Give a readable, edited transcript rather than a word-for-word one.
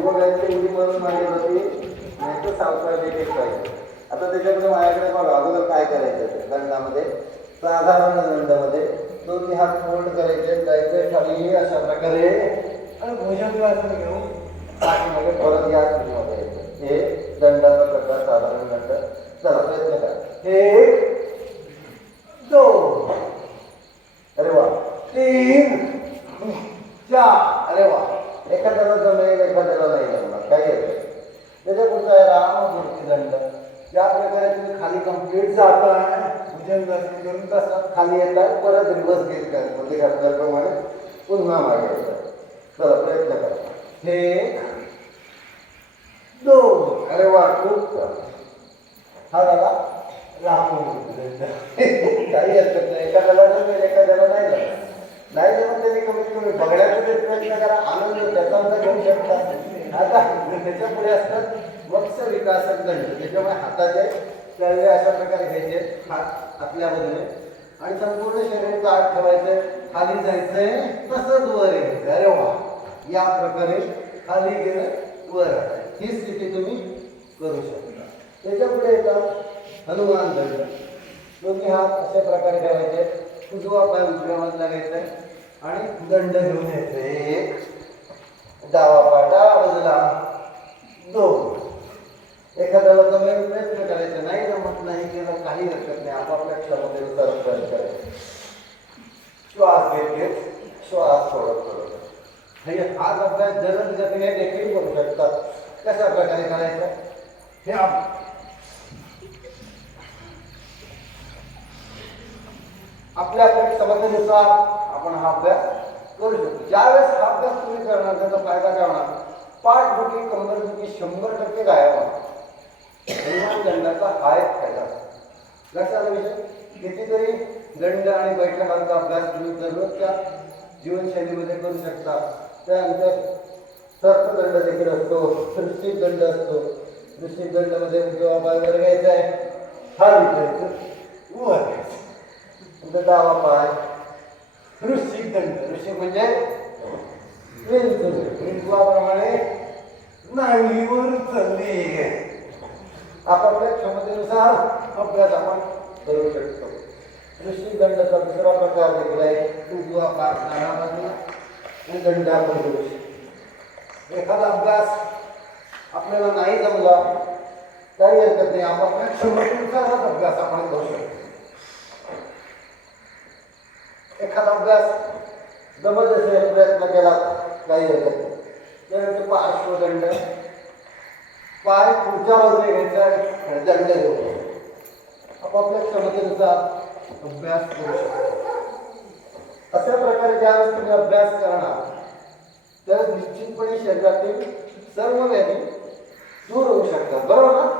पूर्वगायची उडी मारून मारली होती नाही तर सावकाश एक पाहिजे. आता त्याच्याकडे माझ्याकडे बघा अगोदर काय करायचं दंडामध्ये साधारण दंडामध्ये दोन्ही हात फोल्ड करायचे जायचे खाली अशा प्रकारे आणि भुजंगासन घेऊन पाठीमागे परत या स्थितीमध्ये यायचं. हे दंडाचा प्रकार साधारण दंड. चला प्रयत्न करा. 1 2 अरे वा 3 4 अरे वा. एखाद्याला जमेल एखाद्याला नाही जमणार काय घ्यायचं. त्याच्या पुढचा आहे राममूर्ती दंड. ज्या प्रकारे तुम्ही खाली कंप्लीट जाताय भुजंगासन करून तसंच खाली येतात परत रिवर्स घेत म्हणजे घातल्याप्रमाणे पुन्हा मागे येतात. चला प्रयत्न करा. 1 2 अरे वा खूप हा झाला राममूर्ती दंड. काही हरकत नाही. एखाद्याला जमेल एखाद्याला नाही जमणार. नाही जमत त्यांनी कमीत कमी बघण्याचा प्रयत्न करा. आनंद त्याचा अंतर घेऊ शकता. आता त्याच्या पुढे असतात वक्ष विकासक दंड. त्याच्यामुळे हाताचे तळवे अशा प्रकारे घ्यायचे हात आपल्या बाजूने आणि संपूर्ण शरीर ताट ठेवायचं. खाली जायचंय तसंच वर यायचं. अरे वा या प्रकारे खाली गेलं वर. ही स्थिती तुम्ही करू शकता. त्याच्या पुढे येतात हनुमान दंड. दोन्ही हात अशा प्रकारे ठेवायचे. उजवा पाय उजव्या बाजूला घ्यायचा आणि दंड घेऊन यायचे. 1 डावा पाय डावा बाजूला 2. एखाद्याला जमेल प्रयत्न करायचा. नाही जमत नाही केलं काही हरकत नाही. आपापल्या क्षमतेनुसार प्रयत्न करायचा. श्वास घेत घेत श्वास सोडत सोडत. हाच अभ्यास जलद गतीने देखील करू शकतात. कशा प्रकारे करायचं हे आपल्या क्षमतेनुसार आपण हा अभ्यास करू शकतो. ज्यावेळेस हा अभ्यास तुम्ही करणार त्याचा फायदा काय होणार. पाठदुखी कंबरदुखी 100% गायब होणार. हनुमान दंडाचा हा एक फायदा. लक्षात विषय कितीतरी दंड आणि बैठकांचा अभ्यास तुम्ही दररोजच्या जीवनशैलीमध्ये करू शकता. त्यानंतर सर्पदंड देखील असतो. वृश्चिक दंड असतो. वृश्चिक दंडामध्ये उजवा पाय वर घ्यायचा आहे. खाली घ्यायचं वर घ्यायचं. डावा पाय वृश्चिक दंड. वृश्चिक म्हणजे विंचवाप्रमाणे नांगीवर चालणे. आपापल्या क्षमतेनुसार अभ्यास आपण करू शकतो. वृश्चिक दंडाचा दुसरा प्रकार देखील आहे. उजवा पाय डाव्या बाजूला आणि दंड आपण करू शकतो. एखादा अभ्यास आपल्याला नाही जमला काही हरकत नाही. आपापल्या क्षमतेनुसारच अभ्यास आपण करू शकतो. एखादा अभ्यास जमत असेल प्रयत्न केला काही हरकत नाही. त्यानंतर पार्श्वदंड. पाय पुढच्या बाजूने घ्यायचा आणि दंड घेऊ. आपापल्या क्षमतेनुसार अभ्यास करू शकतो. अशा प्रकारे ज्यावेळेस तुम्ही अभ्यास करणार तर निश्चितपणे शरीरातील सर्व व्याधी दूर होऊ शकतात. बरोबर ना.